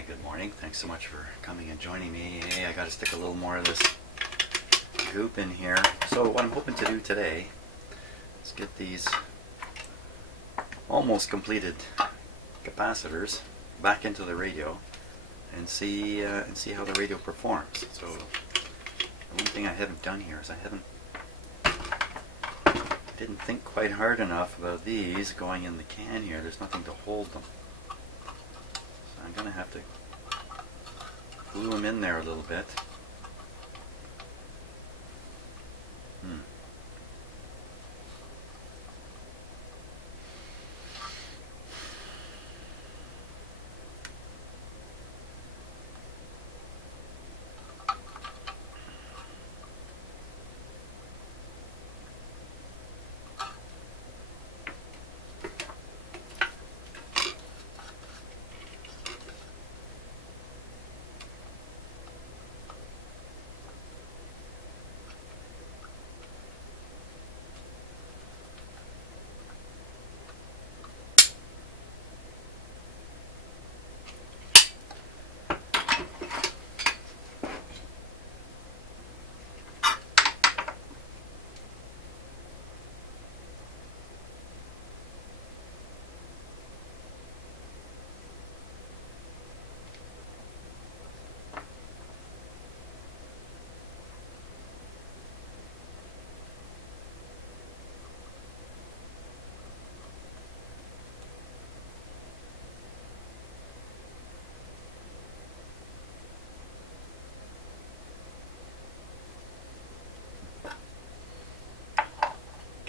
Hi, good morning. Thanks so much for coming and joining me. Hey, I got to stick a little more of this goop in here. So what I'm hoping to do today is get these almost completed capacitors back into the radio and see how the radio performs. So the one thing I haven't done here is I didn't think quite hard enough about these going in the can here. There's nothing to hold them. So I'm going to have to glue them in there a little bit.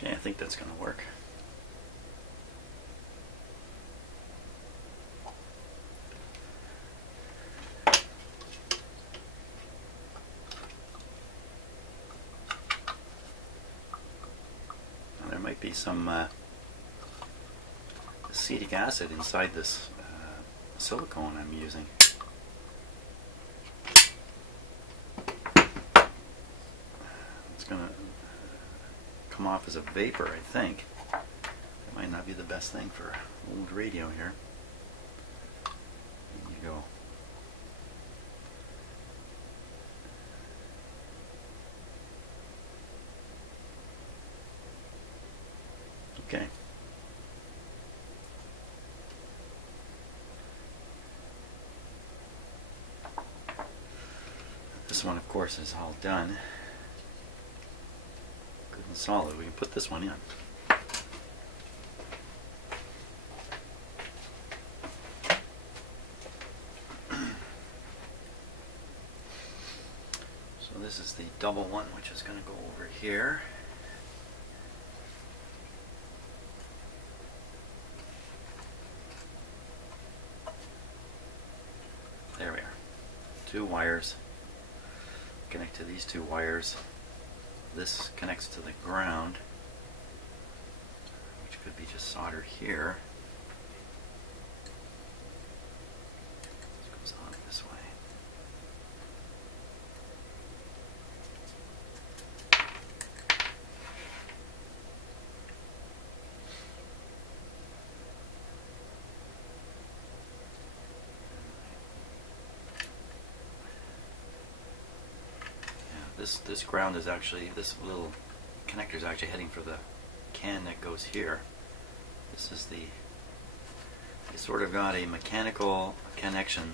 Okay, I think that's going to work. Now, there might be some acetic acid inside this silicone I'm using. It's going to come off as a vapor, I think. It might not be the best thing for old radio here. There you go. Okay. This one, of course, is all done. Good and solid. We can put this one in. So this is the double one, which is going to go over here. There we are. Two wires. Connect to these two wires. This connects to the ground, which could be just soldered here. This goes on this way. This ground is actually, this little connector is actually heading for the can that goes here. This is you sort of got a mechanical connection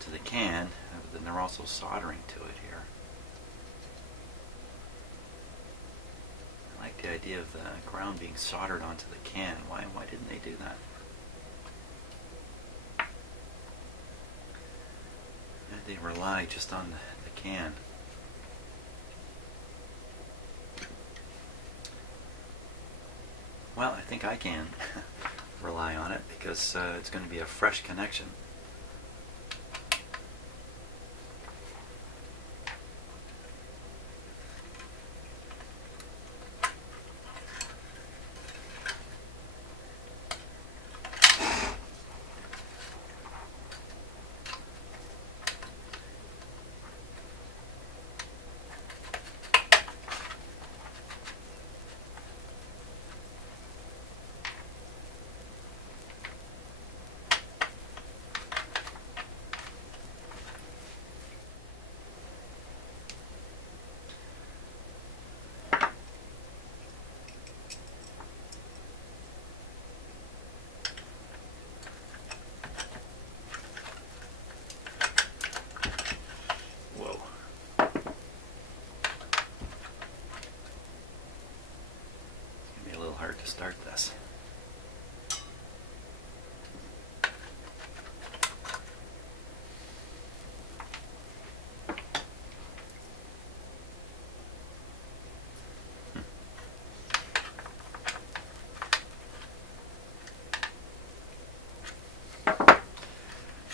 to the can, but then they're also soldering to it here. I like the idea of the ground being soldered onto the can. Why didn't they do that? They rely just on the can. Well, I think I can rely on it because it's going to be a fresh connection.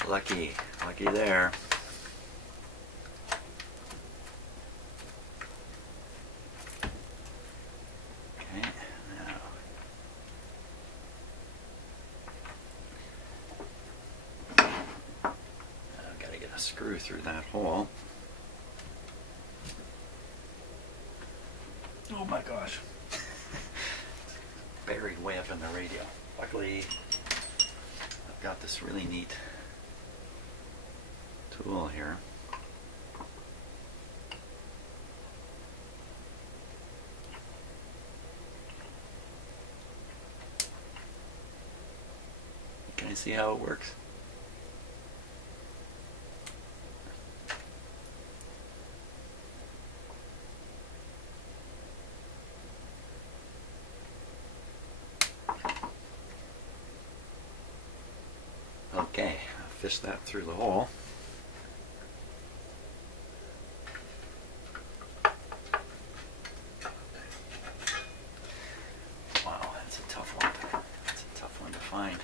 Lucky there. Okay, now I've got to get a screw through that hole. Oh my gosh. Buried way up in the radio. Luckily, I've got this really neat tool here. Can you see how it works? Okay, I'll fish that through the hole. Wow, that's a tough one. That's a tough one to find.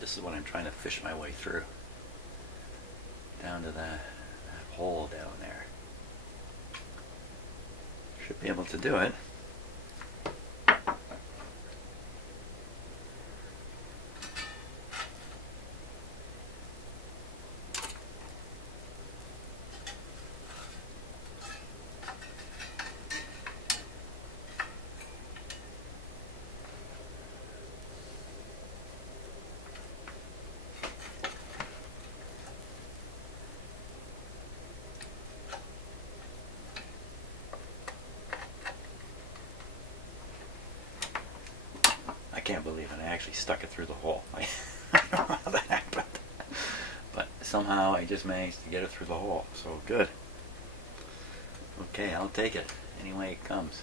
This is what I'm trying to fish my way through. Down to that hole down there. Should be able to do it. I can't believe it. I actually stuck it through the hole. I don't know how that happened. But somehow I just managed to get it through the hole. So good. Okay, I'll take it any way it comes.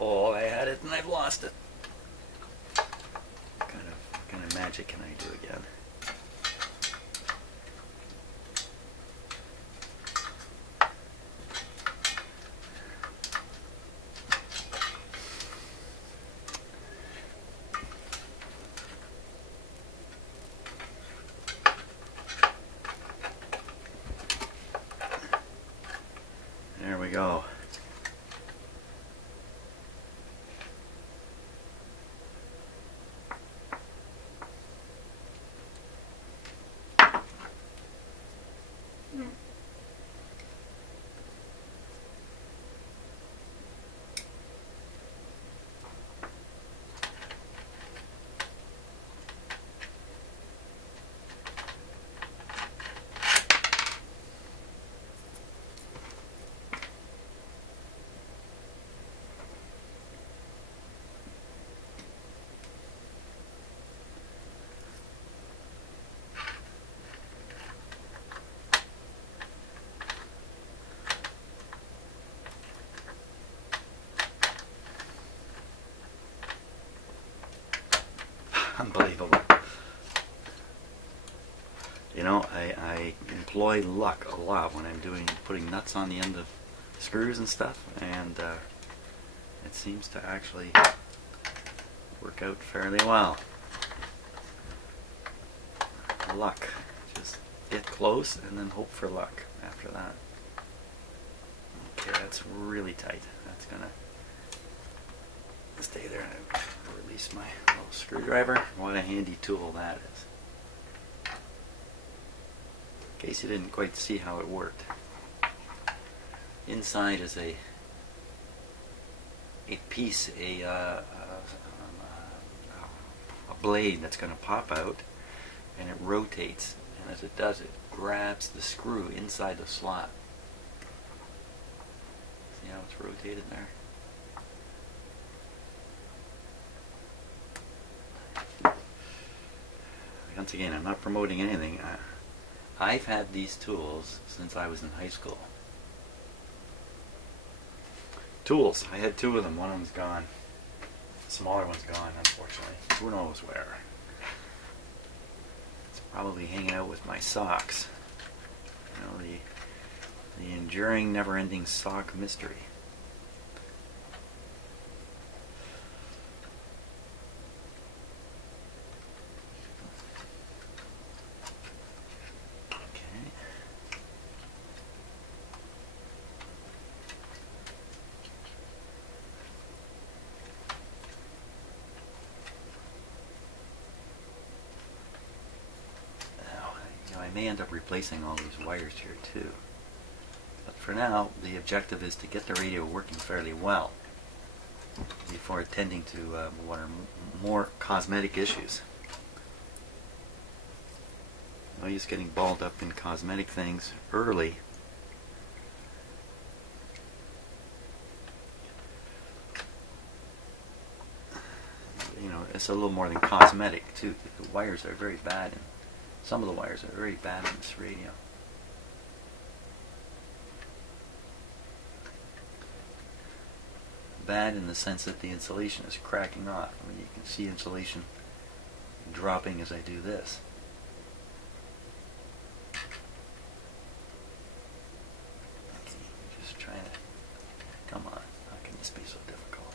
Oh, I had it and I've lost it. What kind of magic can I do again? There we go. Unbelievable. You know, I employ luck a lot when I'm putting nuts on the end of screws and stuff, and it seems to actually work out fairly well. Luck. Just get close and then hope for luck after that. Okay, that's really tight. That's gonna stay there. I release my little screwdriver. What a handy tool that is. In case you didn't quite see how it worked. Inside is a blade that's going to pop out, and it rotates, And as it does, it grabs the screw inside the slot. See how it's rotated there? Once again, I'm not promoting anything. I've had these tools since I was in high school. Tools. I had two of them. One of them's gone. The smaller one's gone, unfortunately. Who knows where? It's probably hanging out with my socks. You know, the enduring, never-ending sock mystery. I may end up replacing all these wires here too. But for now, the objective is to get the radio working fairly well before attending to what are more cosmetic issues. No use getting balled up in cosmetic things early. You know, it's a little more than cosmetic too. The wires are very bad. Some of the wires are very bad in this radio. Bad in the sense that the insulation is cracking off. I mean, you can see insulation dropping as I do this. Okay, just trying to... Come on, how can this be so difficult?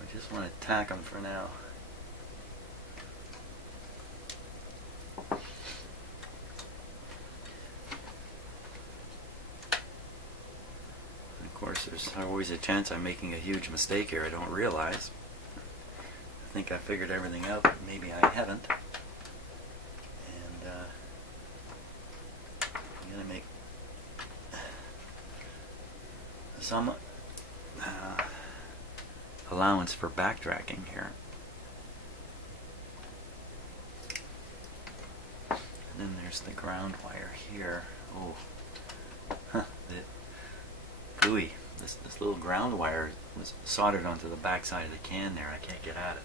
I just want to tack them for now. And of course, there's always a chance I'm making a huge mistake here I don't realize. I think I figured everything out, but maybe I haven't. And I'm going to make some allowance for backtracking here. And then there's the ground wire here. Oh, ooey, this little ground wire was soldered onto the back side of the can there. I can't get at it.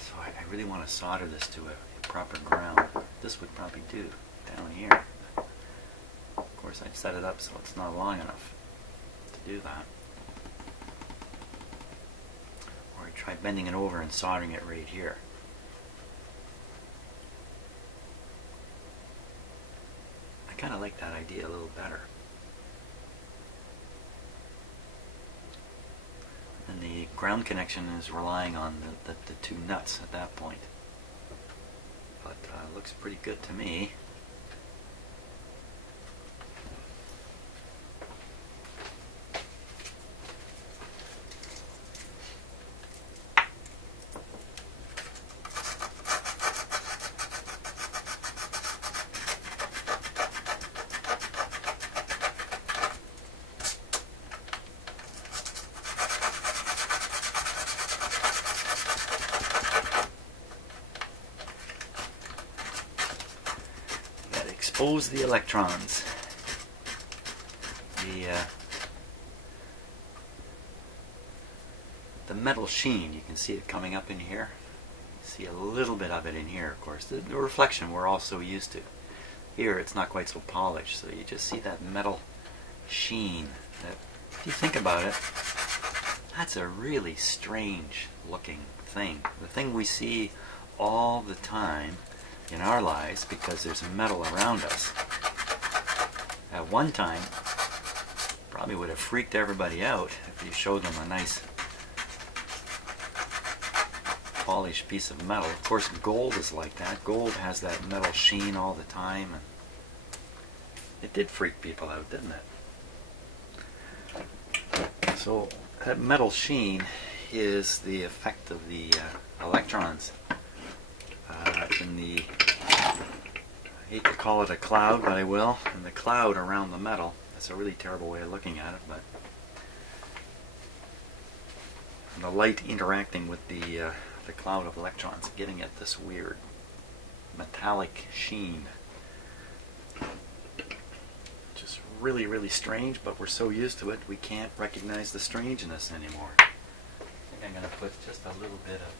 So I really want to solder this to a proper ground. This would probably do down here. Of course, I'd set it up so it's not long enough to do that. Or I'd try bending it over and soldering it right here. I kind of like that idea a little better. And the ground connection is relying on the two nuts at that point. But it looks pretty good to me. Expose the electrons. The metal sheen, you can see it coming up in here. You see a little bit of it in here, of course. The reflection we're all so used to. Here it's not quite so polished, so you just see that metal sheen. That, if you think about it, that's a really strange looking thing. The thing we see all the time in our lives because there's metal around us. At one time, probably would have freaked everybody out if you showed them a nice polished piece of metal. Of course, gold is like that. Gold has that metal sheen all the time, and it did freak people out, didn't it? So that metal sheen is the effect of the electrons in the, I hate to call it a cloud, but I will, in the cloud around the metal. That's a really terrible way of looking at it, but the light interacting with the cloud of electrons, getting at this weird metallic sheen. Just really, really strange, but we're so used to it we can't recognize the strangeness anymore. I think I'm going to put just a little bit of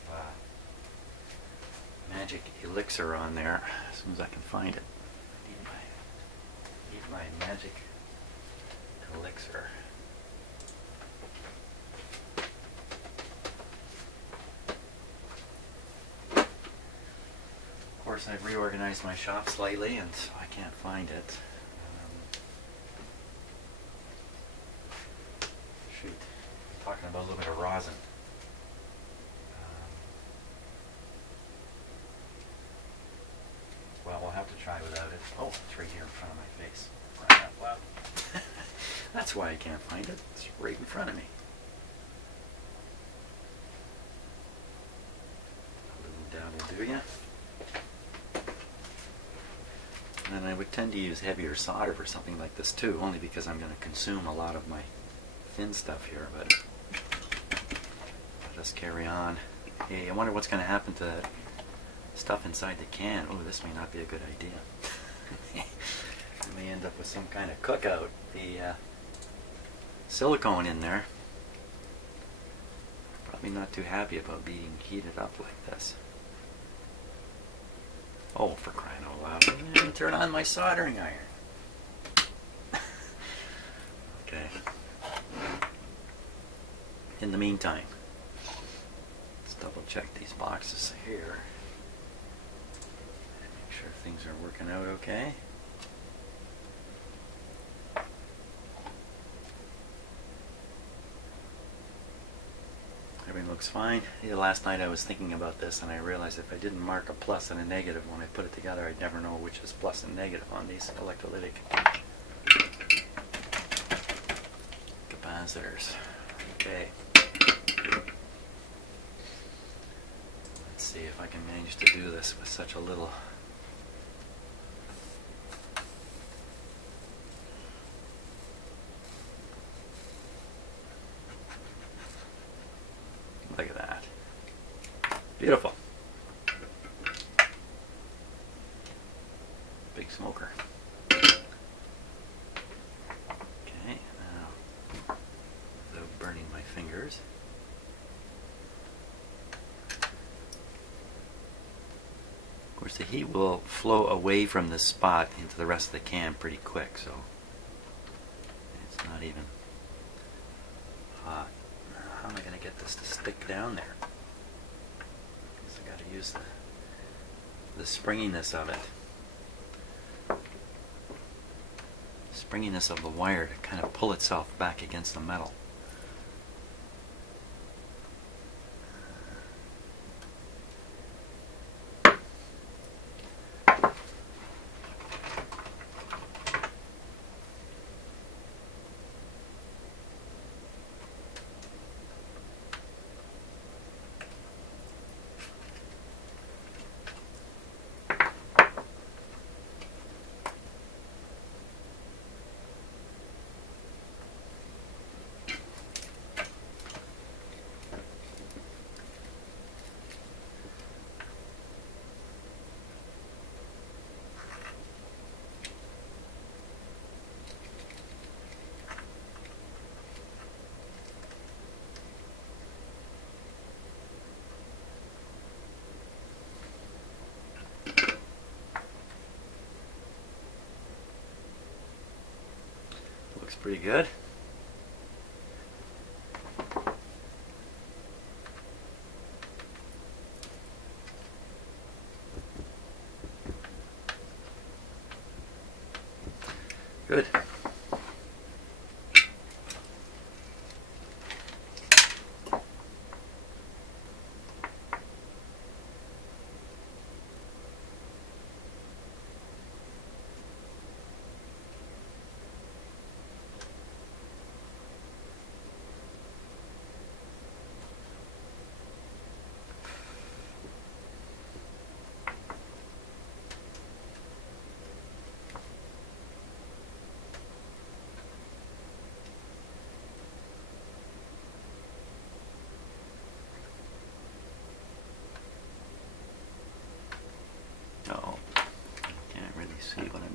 magic elixir on there as soon as I can find it. Need my magic elixir. Of course, I've reorganized my shop slightly, and so I can't find it. Shoot, I'm talking about a little bit of rosin. Well, we'll have to try without it. Oh, it's right here in front of my face. Right out loud. That's why I can't find it. It's right in front of me. A little dab will do ya. And I would tend to use heavier solder for something like this too, only because I'm going to consume a lot of my thin stuff here, but let us carry on. Hey, I wonder what's going to happen to that stuff inside the can. Oh, this may not be a good idea. I may end up with some kind of cookout. The silicone in there, probably not too happy about being heated up like this. Oh, for crying out loud. I didn't turn on my soldering iron. Okay. In the meantime, let's double check these boxes here. Make sure things are working out okay. Everything looks fine. Yeah, last night I was thinking about this and I realized if I didn't mark a plus and a negative when I put it together, I'd never know which is plus and negative on these electrolytic capacitors. Okay. Let's see if I can manage to do this with such a little. Look at that. Beautiful. Big smoker. Okay, now, without burning my fingers. Of course, the heat will flow away from this spot into the rest of the can pretty quick, so it's not even hot. How am I going to get this to stick down there? I guess I got to use the springiness of it. Springiness of the wire to kind of pull itself back against the metal. Looks pretty good. Good.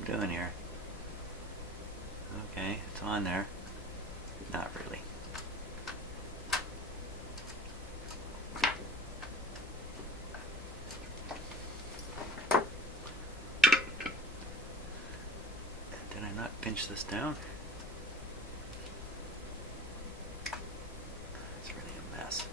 doing here. Okay, it's on there. Not really. Did I not pinch this down? It's really a mess.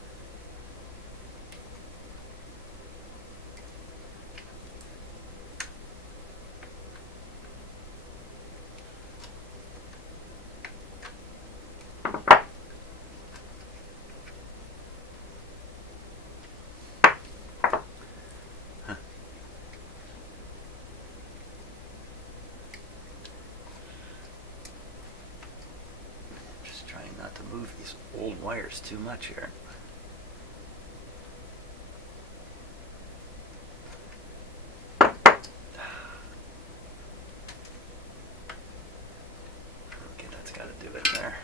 Not to move these old wires too much here. Okay, that's got to do it there.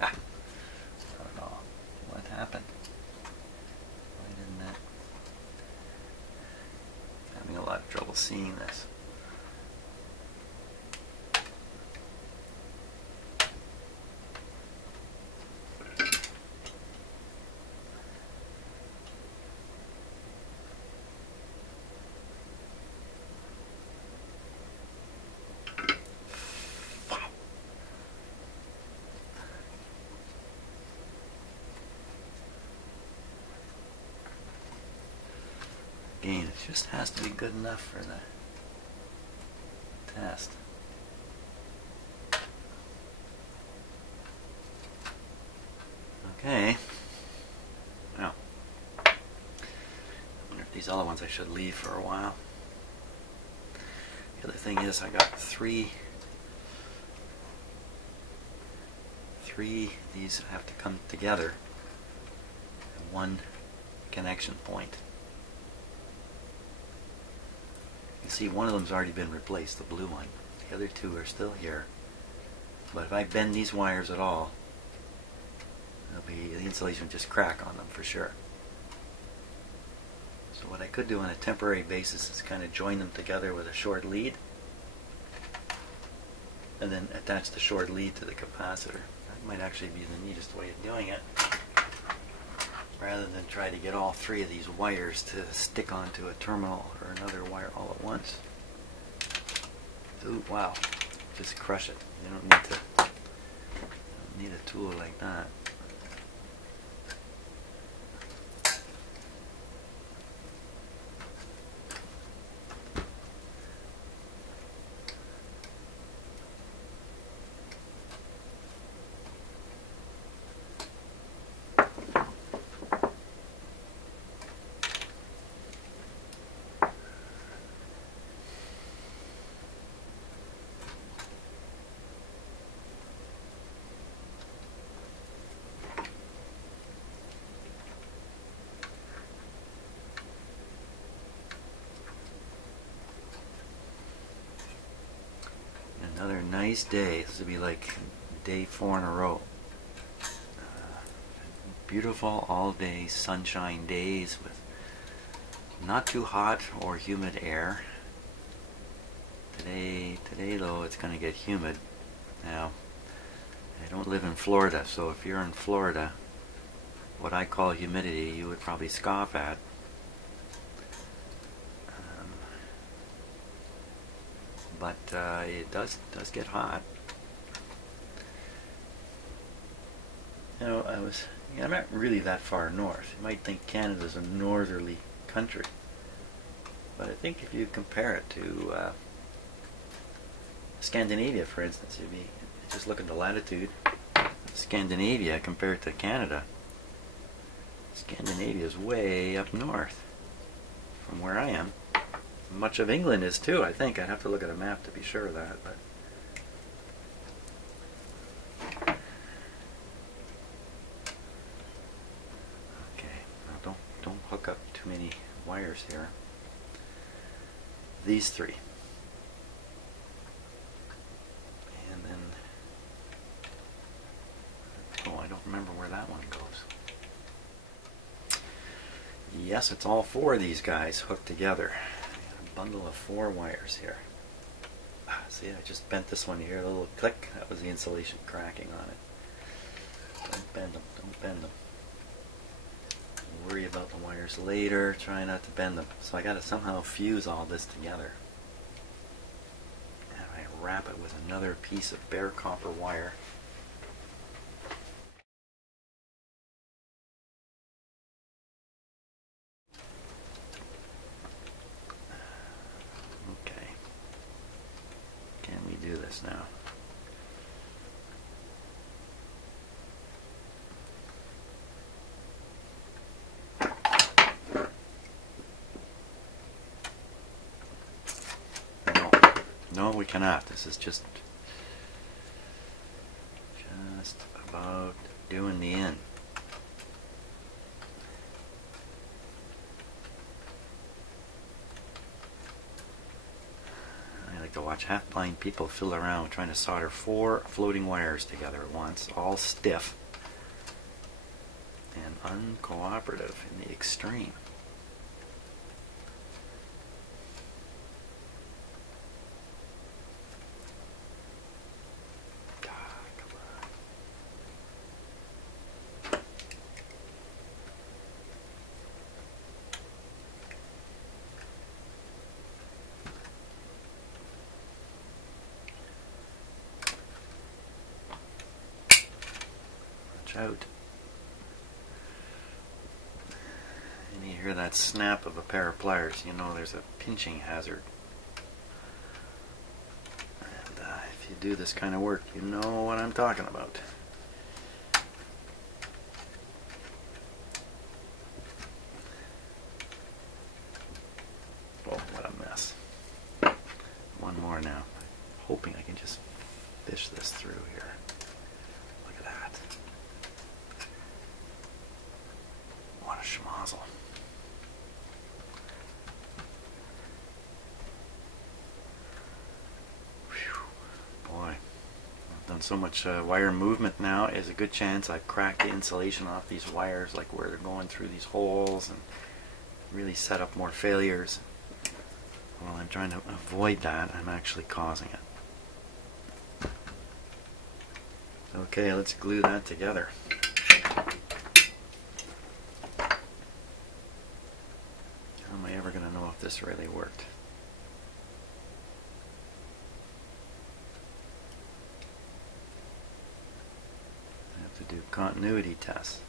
Ah, I don't know what happened. Having a lot of trouble seeing this. Again, it just has to be good enough for the test. Okay. Now, I wonder if these other ones I should leave for a while. The other thing is I got three, these have to come together at one connection point. You see, one of them's already been replaced, the blue one. The other two are still here. But if I bend these wires at all, the insulation will just crack on them for sure. So what I could do on a temporary basis is kind of join them together with a short lead, and then attach the short lead to the capacitor. That might actually be the neatest way of doing it, rather than try to get all three of these wires to stick onto a terminal or another wire all at once. Ooh, wow, just crush it. You don't need a tool like that. Another nice day. This will be like day 4 in a row. Beautiful all day sunshine days with not too hot or humid air. Today though, it's going to get humid. Now, I don't live in Florida, so if you're in Florida, what I call humidity, you would probably scoff at. But it does get hot. You know, I'm not really that far north. You might think Canada's a northerly country, but I think if you compare it to Scandinavia, for instance, you'd be just look at the latitude of Scandinavia compared to Canada. Scandinavia is way up north from where I am. Much of England is too, I think. I'd have to look at a map to be sure of that, but okay, now don't hook up too many wires here. These three. And then I don't yes, it's all four of these guys hooked together. A bundle of 4 wires here. See, I just bent this one here, a little click. That was the insulation cracking on it. Don't bend them, don't bend them. Worry about the wires later, try not to bend them. So I got to somehow fuse all this together. And I wrap it with another piece of bare copper wire. Okay. Can we do this now? No, we cannot. This is just about doing the in. I like to watch half-blind people fiddle around trying to solder 4 floating wires together at once, all stiff and uncooperative in the extreme. Out. And you hear that snap of a pair of pliers, you know there's a pinching hazard. And if you do this kind of work, you know what I'm talking about. Oh, what a mess. One more now. Hoping I can just fish this through here. Look at that. What a schmozzle. Whew. Boy, I've done so much wire movement now. There's a good chance I've cracked the insulation off these wires, like where they're going through these holes, and really set up more failures. While I'm trying to avoid that, I'm actually causing it. Okay, let's glue that together. Going to know if this really worked. I have to do continuity tests.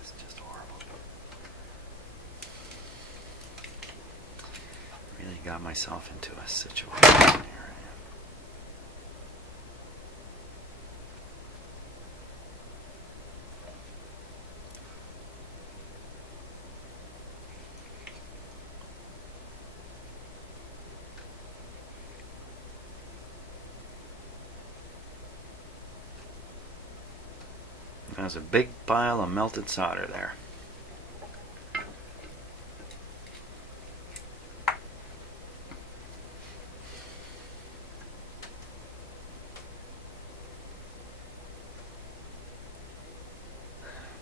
It's just horrible. Really got myself into a situation here. There's a big pile of melted solder there.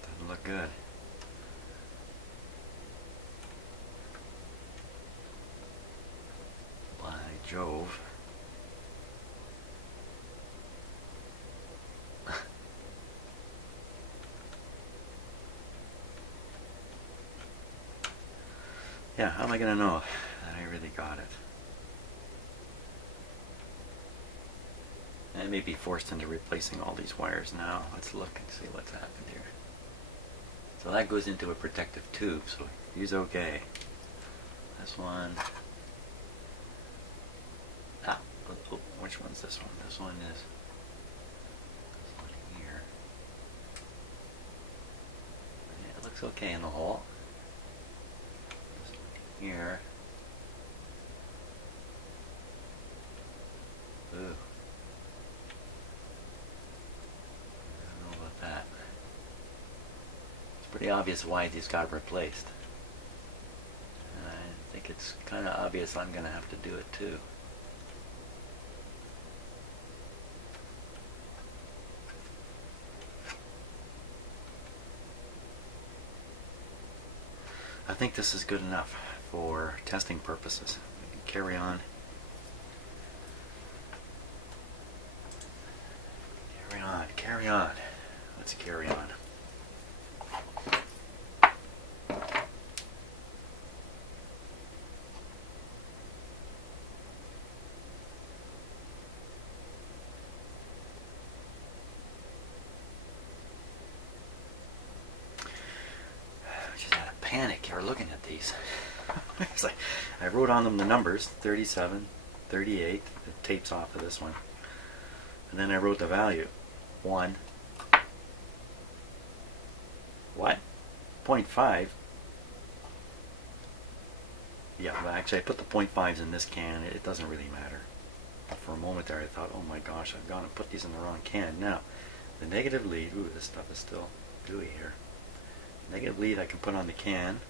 Doesn't look good. By Jove. Yeah, how am I going to know that I really got it? I may be forced into replacing all these wires now. Let's look and see what's happened here. So that goes into a protective tube, so he's okay. This one. Ah, oh, which one's this one? This one is this one here. Yeah, it looks okay in the hole. Here. Ooh. I don't know about that. It's pretty obvious why these got replaced. I think think it's kind of obvious I'm going to have to do it too. I think this is good enough for testing purposes. We can carry on. Carry on, carry on. Let's carry on. Panic here looking at these. It's like I wrote on them the numbers 37, 38, it tapes off of this one, and then I wrote the value 1 what 0.5. Yeah, well, actually I put the 0.5s in this can. It doesn't really matter. For a moment there I thought, oh my gosh, I've gone and put these in the wrong can. Now the negative lead, ooh, this stuff is still gooey here. Negative lead I can put on the can,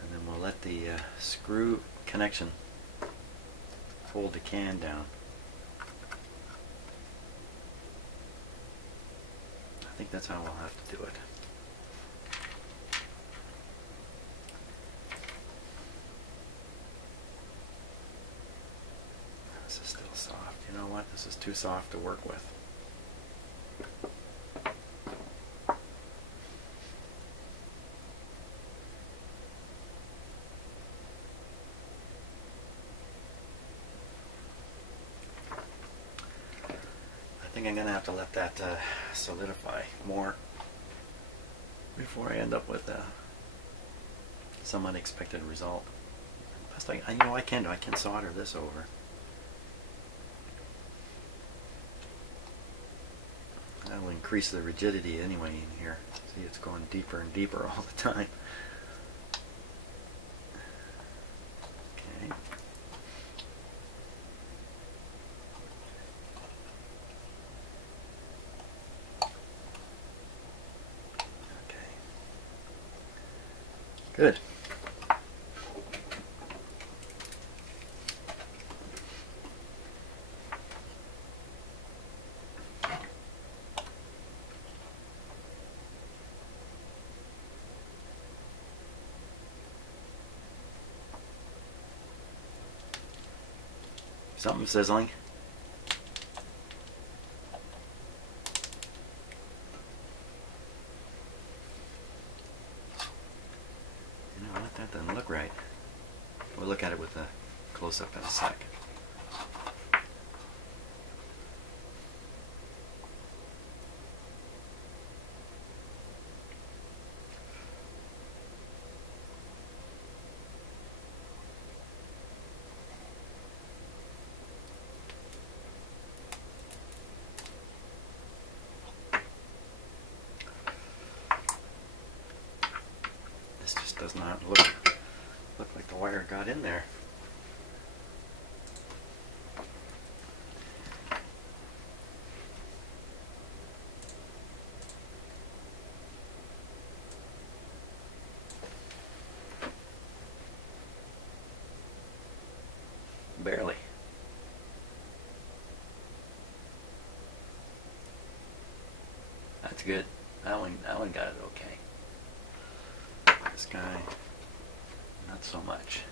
and then we'll let the screw connection hold the can down. I think that's how we'll have to do it. This is still soft. You know what? This is too soft to work with. I think I'm going to have to let that solidify more before I end up with some unexpected result. Best you know I can solder this over. That will increase the rigidity anyway in here. See, it's going deeper and deeper all the time. Okay. Good. Something sizzling. You know what? That doesn't look right. We'll look at it with a close-up in a sec. Does not look like the wire got in there. Barely. That's good. That one got it okay. This guy, not so much.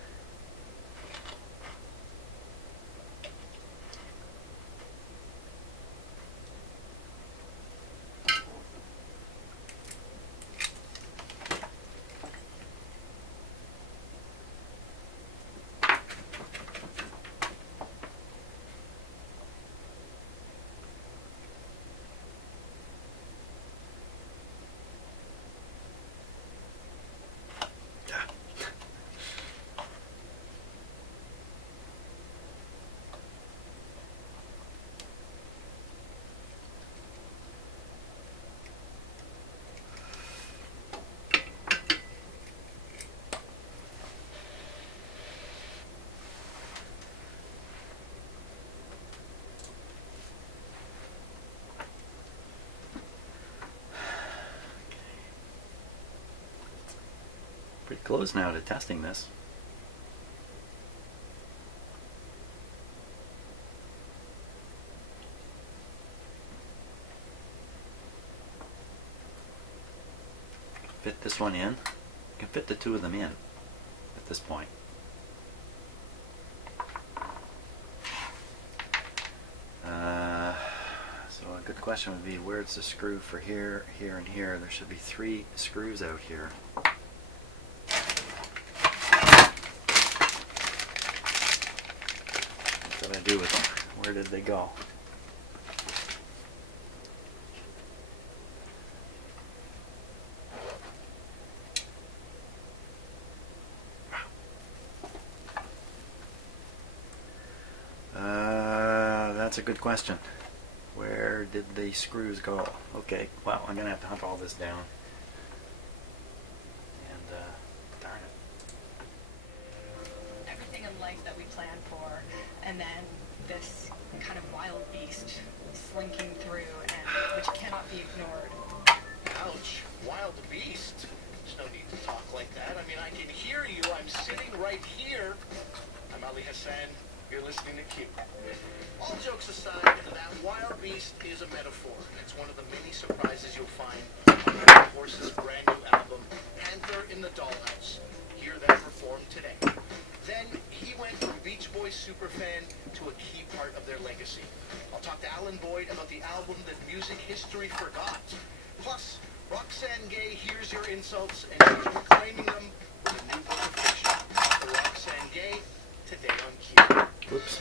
Pretty close now to testing this. Fit this one in. I can fit the two of them in at this point. So a good question would be, where's the screw for here, here, and here? There should be 3 screws out here. What did I do with them? Where did they go? That's a good question. Where did the screws go? Okay, well, I'm gonna have to hunt all this down. And darn it. Everything in life that we plan for, and then this kind of wild beast slinking through, and which cannot be ignored. Ouch, wild beast. There's no need to talk like that. I mean, I can hear you. I'm sitting right here. I'm Ali Hassan. You're listening to Q. All jokes aside, that wild beast is a metaphor. It's one of the many surprises you'll find on White Horse's brand new album, Panther in the Dollhouse. Hear them perform today. Then he went from Beach Boys superfan to a key part of their legacy. I'll talk to Alan Boyd about the album that music history forgot. Plus, Roxanne Gay hears your insults and she's reclaiming them with a new book of fiction. For Roxanne Gay, today on Q. Whoops.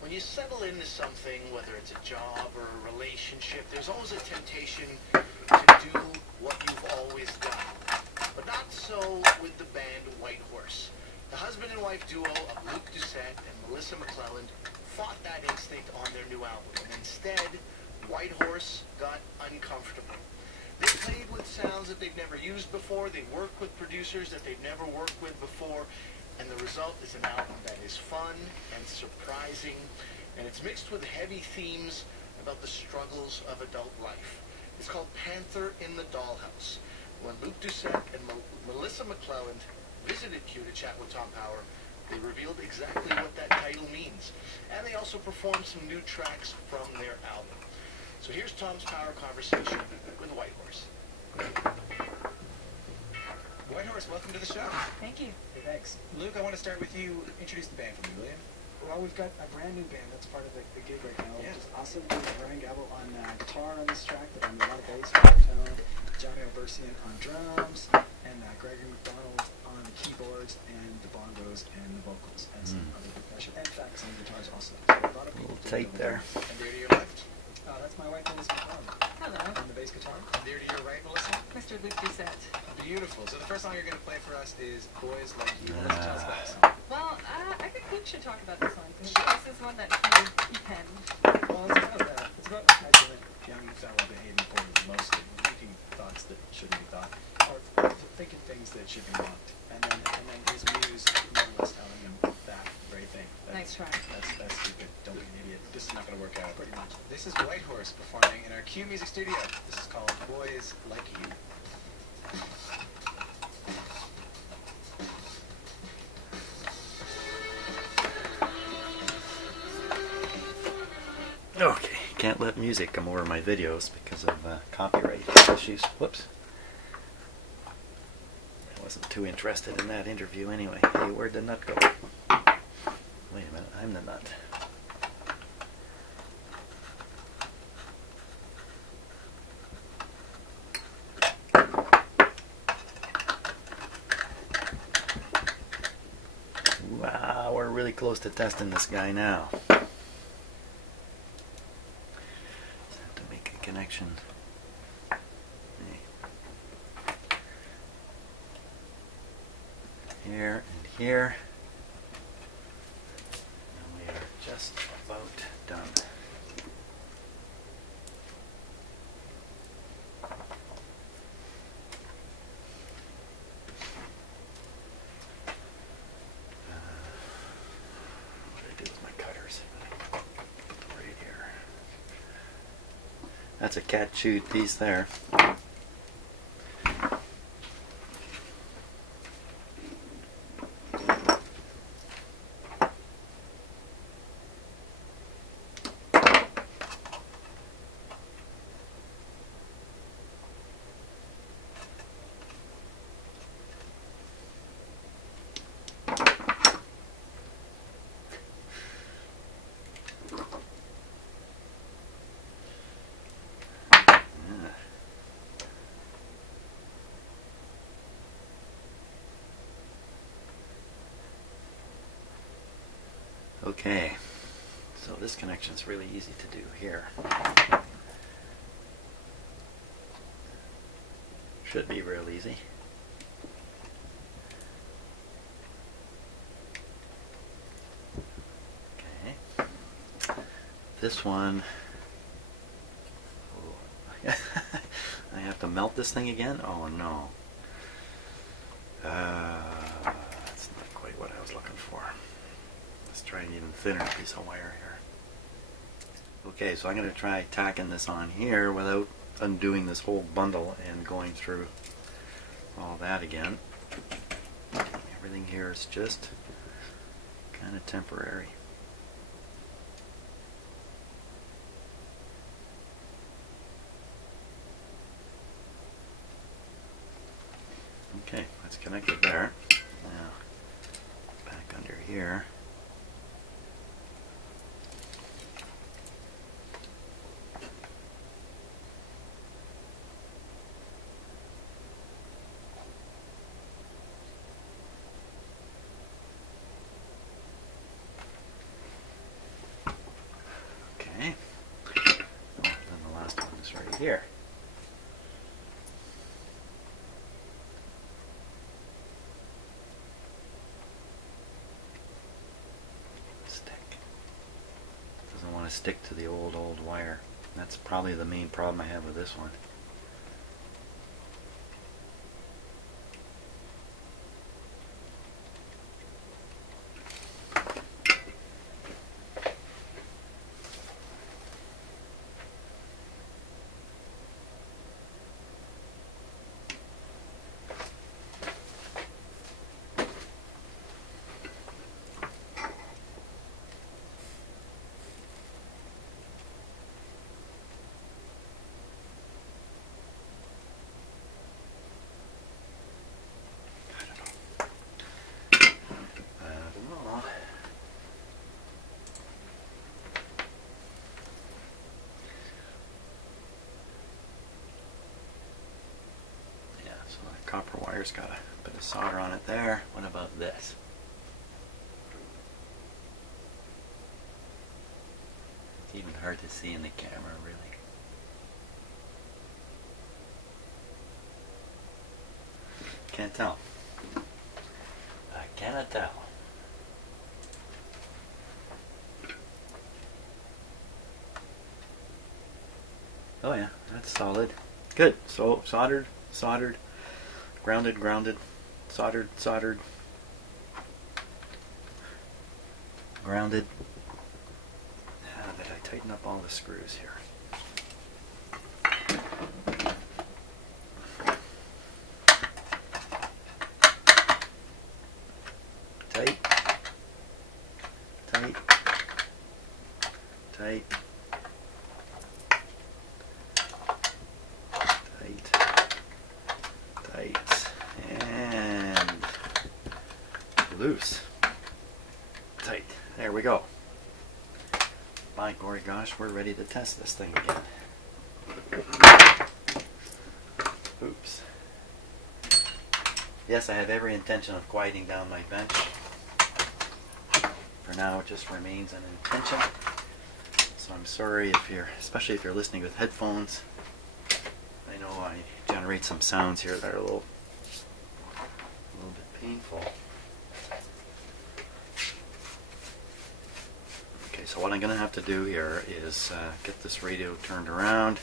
When you settle into something, whether it's a job or a relationship, there's always a temptation to do what you've always done. But not so with the band White Horse. The husband and wife duo of Luke Doucette and Melissa McClelland fought that instinct on their new album, and instead, White Horse got uncomfortable. They played with sounds that they've never used before, they worked with producers that they've never worked with before, and the result is an album that is fun and surprising, and it's mixed with heavy themes about the struggles of adult life. It's called Panther in the Dollhouse. When Luke Doucette and Melissa McClelland visited Q to chat with Tom Power, they revealed exactly what that title means, and they also performed some new tracks from their album. So here's Tom's Power conversation with White Horse. White Horse, welcome to the show. Thank you. Hey, thanks. Luke, I want to start with you. Introduce the band for me, will you? Well, we've got a brand new band that's part of the gig right now, Yeah. which is awesome. We have Ryan Gabble on guitar on this track, but on a lot of bass, baritone, Johnny Albersian on drums, and Gregory McDonald on the keyboards and the bongos and the vocals, and some other percussion, and effects on guitars also. So a lot of people Tight there. And there to your left. That's my wife, Melissa McClelland, Hello, on the bass guitar. And there to your right, Melissa. Mr. Luke Doucette. Beautiful. So the first song you're going to play for us is Boys Like You. Melissa, tell us that song. Well, I think Luke should talk about this one, because this is one that he penned. Well, it's about a vigilant young fella behaving poorly, mostly, thinking thoughts that shouldn't be thought, or thinking things that should be want, and then his muse more or less telling him that very thing. Nice try. That's stupid. Don't be an idiot. This is not going to work out. Pretty much. This is White Horse performing in our Q Music Studio. This is called Boys Like You. Okay, can't let music come over my videos because of copyright issues. Whoops. I wasn't too interested in that interview anyway. Hey, where'd the nut go? Wait a minute, I'm the nut. Wow, we're really close to testing this guy now. Connection. Here and here. And we are just about done. What did I do with my card? That's a cat chewed piece there. Okay, so this connection is really easy to do here. Should be real easy. Okay, this one, oh. I have to melt this thing again? Oh no. That's not quite what I was looking for. Let's try an even thinner piece of wire here. Okay, so I'm going to try tacking this on here without undoing this whole bundle and going through all that again. Everything here is just kind of temporary. Okay, let's connect it there. Now, back under here. Okay. Oh, and then the last one is right here. Want to stick to the old wire. That's probably the main problem I have with this one. So the copper wire's got a bit of solder on it there. What about this? It's even hard to see in the camera, really. Can't tell. I cannot tell. Oh yeah, that's solid. Good. So soldered, soldered. Grounded, grounded, soldered, soldered, grounded. Now that I tighten up all the screws here. Tight, tight, tight, tight, tight. And loose. Tight. There we go. By gory gosh, we're ready to test this thing again. Oops. Yes, I have every intention of quieting down my bench. For now, it just remains an intention. So I'm sorry if you're, especially if you're listening with headphones. I know I generate some sounds here that are a little bit painful. Okay, so what I'm going to have to do here is get this radio turned around,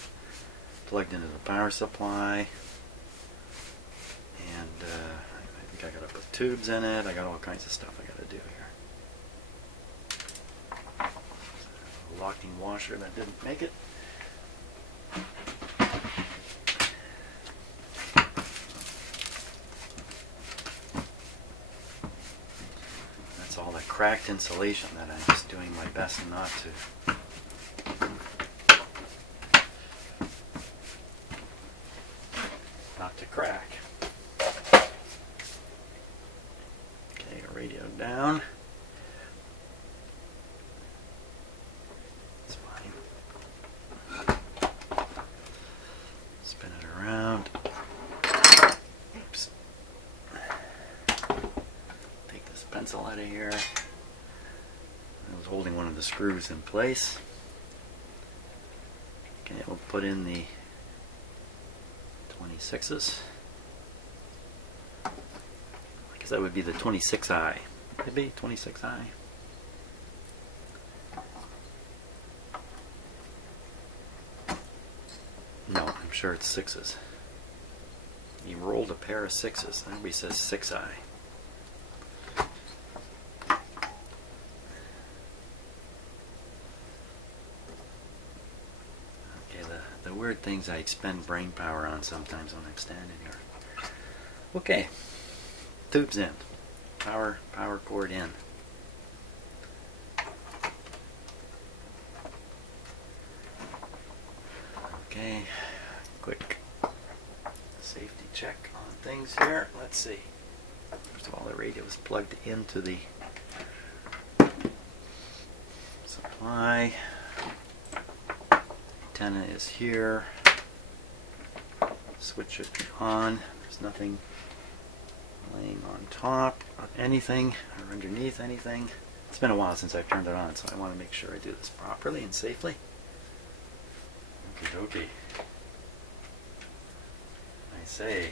plugged into the power supply, and I think I got to put tubes in it. I got all kinds of stuff I got to do here. A locking washer that didn't make it. That's all that cracked insulation that I'm just doing my best not to. Not to crack. Okay, radio down. That's fine. Spin it around. Oops. Take this pencil out of here. I was holding one of the screws in place. Okay, we'll put in the 26s. I guess that would be the 26i. Maybe 26i. No, I'm sure it's 6s. He rolled a pair of 6s. Everybody says 6i. The weird things I expend brain power on sometimes when I'm standing here. Okay, tubes in, power cord in. Okay, quick safety check on things here. Let's see. First of all, the radio is plugged into the supply. Antenna is here. Switch should be on. There's nothing laying on top of anything or underneath anything. It's been a while since I've turned it on, so I want to make sure I do this properly and safely. Okie dokie. I say.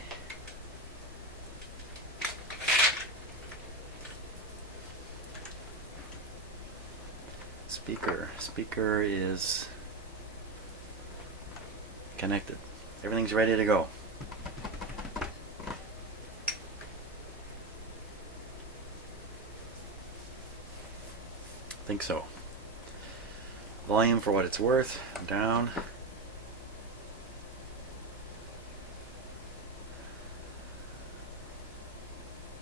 Speaker is connected. Everything's ready to go. I think so. Volume for what it's worth. Down.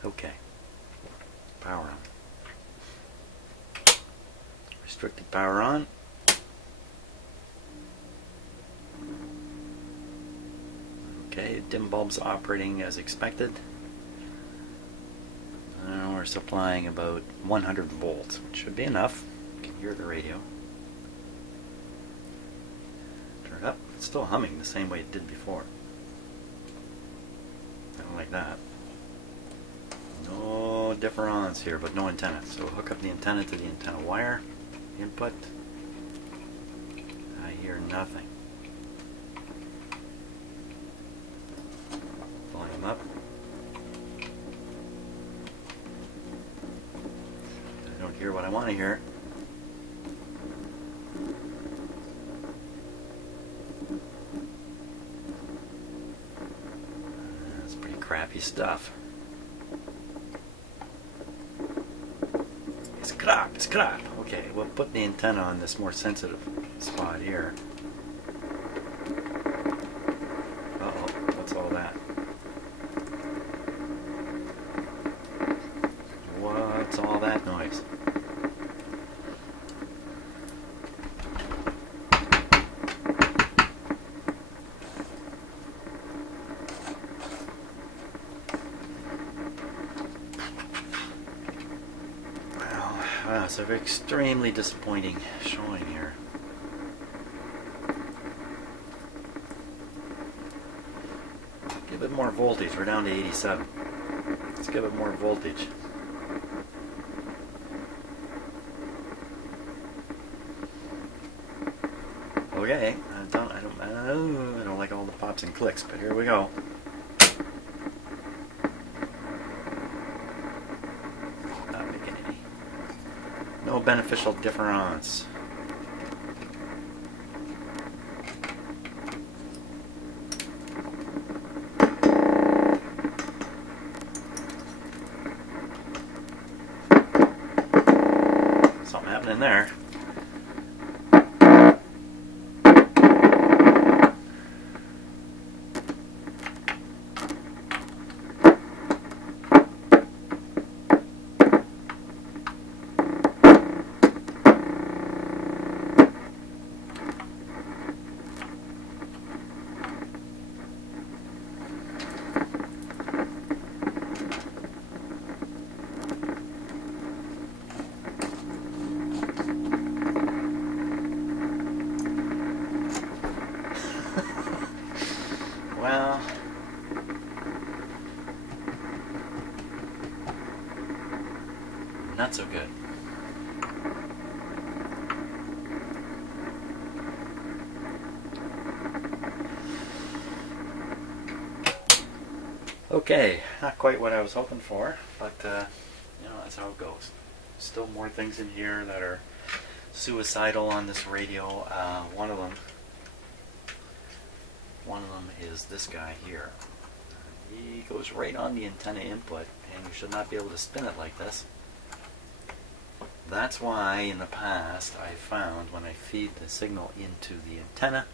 Okay. Power on. Restricted power on. Okay, dim bulbs operating as expected. We're supplying about 100 volts, which should be enough. You can hear the radio. Turn it up. It's still humming the same way it did before. I don't like that. No difference here, but no antenna. So hook up the antenna to the antenna wire. Input. I hear nothing. Volume up. I don't hear what I want to hear. That's pretty crappy stuff. It's crap, it's crap. Okay, we'll put the antenna on this more sensitive spot here. Uh-oh, what's all that? What's all that noise? Wow, it's an extremely disappointing showing here. Give it more voltage. We're down to 87. Let's give it more voltage. Okay, I don't like all the pops and clicks, but here we go. Not making any. No beneficial difference. Something happening there. Okay, not quite what I was hoping for, but you know, that's how it goes. Still more things in here that are suicidal on this radio. One of them is this guy here. He goes right on the antenna input, and you should not be able to spin it like this. That's why in the past I found when I feed the signal into the antenna,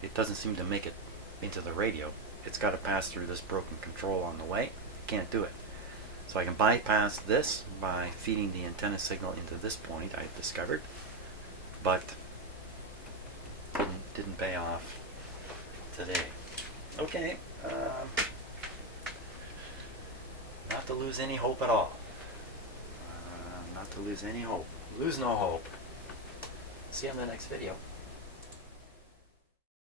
it doesn't seem to make it into the radio. It's got to pass through this broken control on the way. Can't do it. So I can bypass this by feeding the antenna signal into this point, I've discovered, but didn't pay off today. Okay, not to lose any hope at all. Not to lose any hope. Lose no hope. See you in the next video.